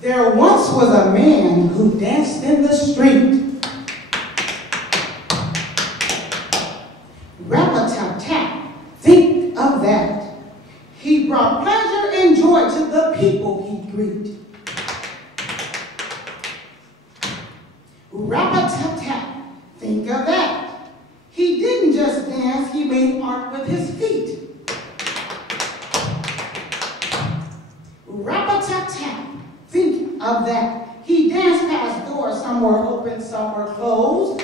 There once was a man who danced in the street. Rap-a-tap-tap, think of that. He brought pleasure and joy to the people he greet. Rap-a-tap-tap, think of that. He didn't just dance, he made art with his feet. Rap-a-tap-tap, think of that. He danced past doors, some were open, some were closed.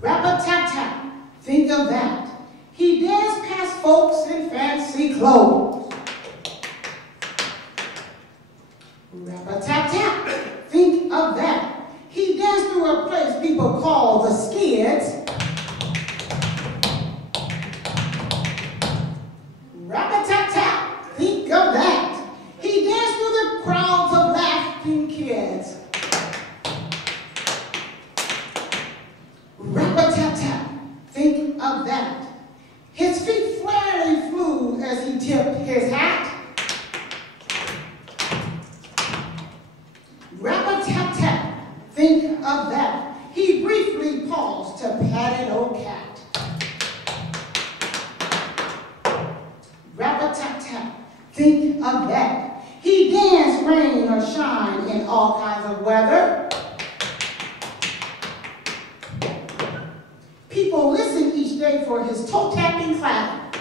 Rap-a-tap-tap, think of that. He danced past folks in fancy clothes. Rap-a-tap-tap, think of that. He danced through a place people call the Skids. Rap-a-tap-tap, think of that. He danced through the crowds of laughing kids. Rap-a-tap-tap, think of that. His feet fairly flew as he tipped his hat. Rap-a-tap-tap, think of that. He briefly paused to pat an old cat. Rap-a-tap-tap, think of that. He danced rain or shine in all kinds of weather. People listen each day for his toe-tapping clap.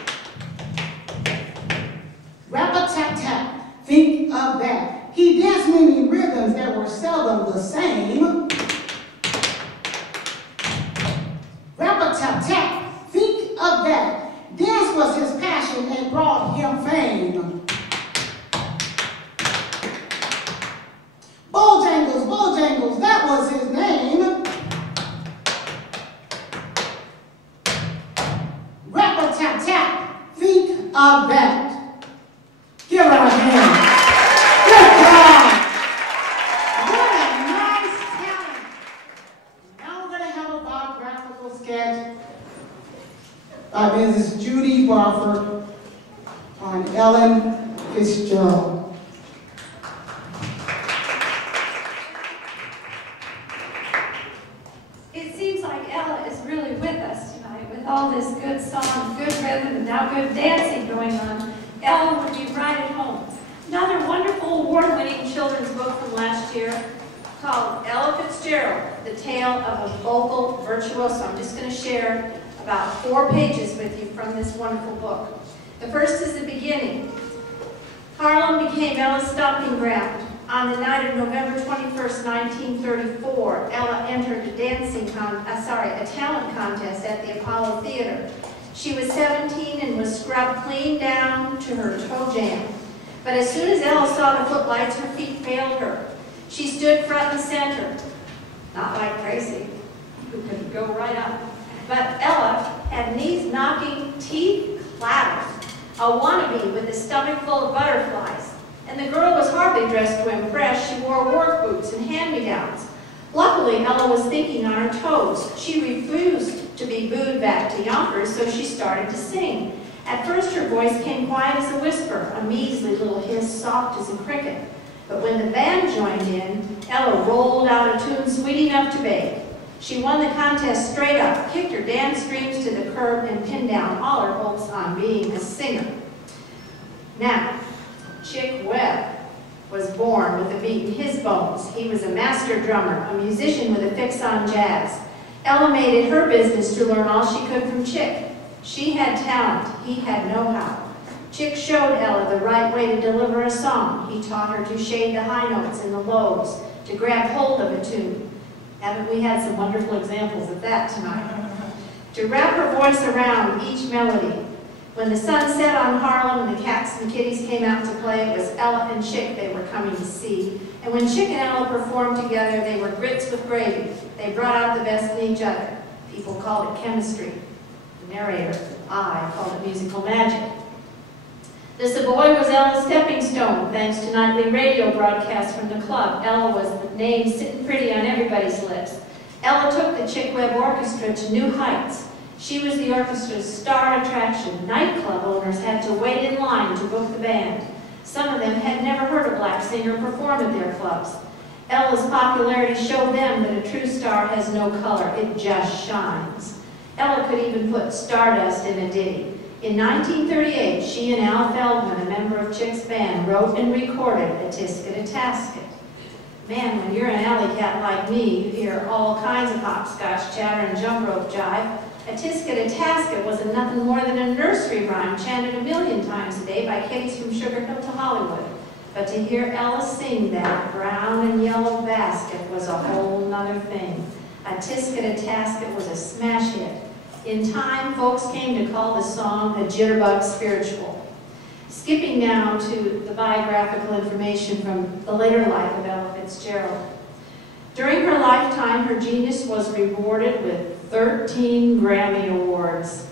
Rap-a-tap-tap, think of that. He danced many rhythms that were seldom the same. Rap-a-tap-tap, think of that. Dance was his passion and brought him fame. Bojangles, Bojangles, that was his name. Rap-a-tap-tap, think of that. Give it a hand. Good job. What a nice talent. Now we're going to have a biographical sketch by Mrs. Judy Barford on Ellen Fitzgerald. It seems like Ella is really with us tonight with all this good song, good rhythm, and now good dancing going on. Ella would be right at home. Another wonderful award-winning children's book from last year called Ella Fitzgerald, The Tale of a Vocal Virtuoso. I'm just going to share about 4 pages with you from this wonderful book. The first is the beginning. Harlem became Ella's stomping ground. On the night of November 21st, 1934, Ella entered a talent contest at the Apollo Theater. She was 17 and was scrubbed clean down to her toe jam. But as soon as Ella saw the footlights, her feet failed her. She stood front and center, not like Gracie, who could go right up. But Ella had knees knocking, teeth clattering, a wannabe with a stomach full of butterflies. And the girl was hardly dressed to impress. She wore work boots and hand-me-downs. Luckily, Ella was thinking on her toes. She refused to be booed back to Yonkers, so she started to sing. At first, her voice came quiet as a whisper, a measly little hiss, soft as a cricket. But when the band joined in, Ella rolled out a tune sweet enough to bake. She won the contest straight up, kicked her dance dreams to the curb, and pinned down all her hopes on being a singer. Now, Chick Webb was born with a beat in his bones. He was a master drummer, a musician with a fix on jazz. Ella made it her business to learn all she could from Chick. She had talent, he had know-how. Chick showed Ella the right way to deliver a song. He taught her to shade the high notes and the lows, to grab hold of a tune. Haven't we had some wonderful examples of that tonight? To wrap her voice around each melody. When the sun set on Harlem and the cats and kitties came out to play, it was Ella and Chick they were coming to see. And when Chick and Ella performed together, they were grits with gravy. They brought out the best in each other. People called it chemistry. The narrator, I, called it musical magic. The Savoy was Ella's stepping stone, thanks to nightly radio broadcasts from the club. Ella was the name sitting pretty on everybody's lips. Ella took the Chick Webb Orchestra to new heights. She was the orchestra's star attraction. Nightclub owners had to wait in line to book the band. Some of them had never heard a black singer perform at their clubs. Ella's popularity showed them that a true star has no color, it just shines. Ella could even put stardust in a ditty. In 1938, she and Al Feldman, a member of Chick's band, wrote and recorded A Tisket a Tasket. Man, when you're an alley cat like me, you hear all kinds of hopscotch chatter and jump rope jive. A Tisket a Tasket wasn't nothing more than a nursery rhyme chanted 1,000,000 times a day by kiddies from Sugar Hill to Hollywood. But to hear Ella sing that brown and yellow basket was a whole nother thing. A Tisket a Tasket was a smash hit. In time, folks came to call the song the Jitterbug Spiritual. Skipping now to the biographical information from the later life of Ella Fitzgerald. During her lifetime, her genius was rewarded with 13 Grammy Awards,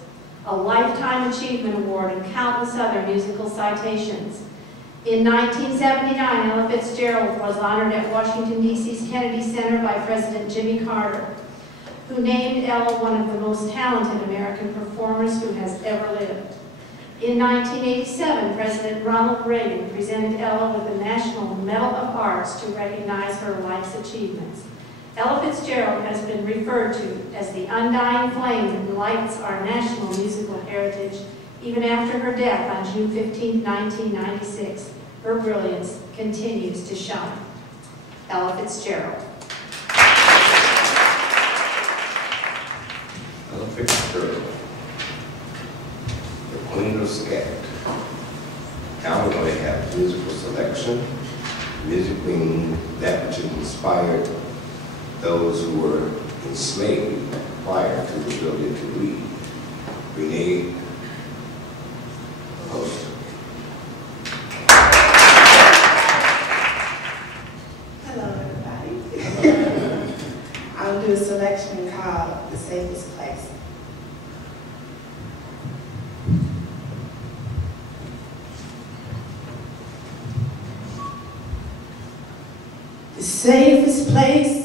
a Lifetime Achievement Award, and countless other musical citations. In 1979, Ella Fitzgerald was honored at Washington, D.C.'s Kennedy Center by President Jimmy Carter, who named Ella one of the most talented American performers who has ever lived. In 1987, President Ronald Reagan presented Ella with the National Medal of Arts to recognize her life's achievements. Ella Fitzgerald has been referred to as the undying flame that lights our national musical heritage even after her death on June 15, 1996. Her brilliance continues to shine. Ella Fitzgerald. Ella Fitzgerald, the Queen of Scat. Now we're going to have musical selection, musically that which inspired those who were enslaved prior to the ability to read. Renee Post. Hello, everybody. I'll do a selection called The Safest Place. The safest place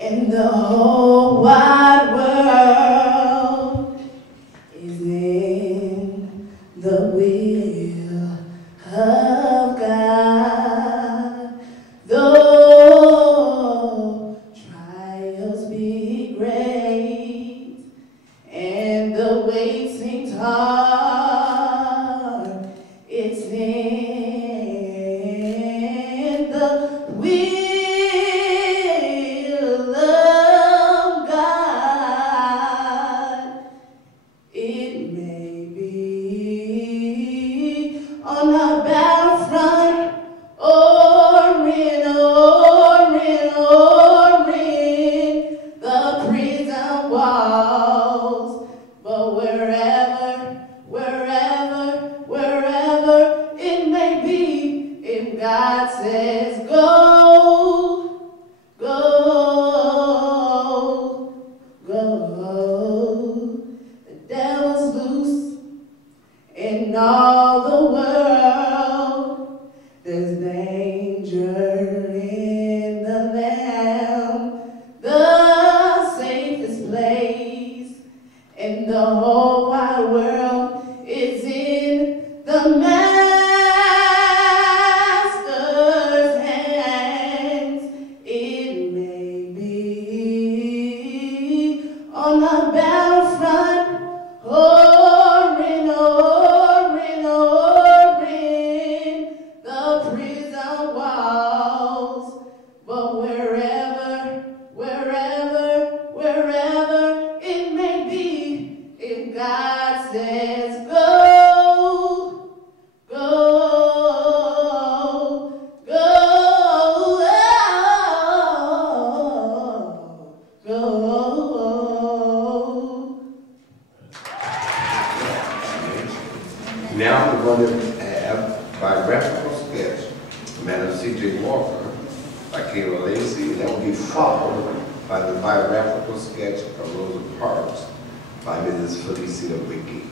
in the whole wide world is in the will of God. Though trials be great and the way seems hard, it's in the will of God. It may be on the battlefront or in the prison walls, but wherever it may be, if God says go, go, go. The devil's loose in all the world. There's danger in the land. The safest place in the whole wide world is in the Master's hands. It may be on the battlefront or in the prison walls, but wherever it may be, if God says go, go, go, go. Now we're going to have biographical sketch, Man of C.J. Walker by Kayla Lacey. That will be followed by the biographical sketch of Rosa Parks by Mrs. Felicia McGee.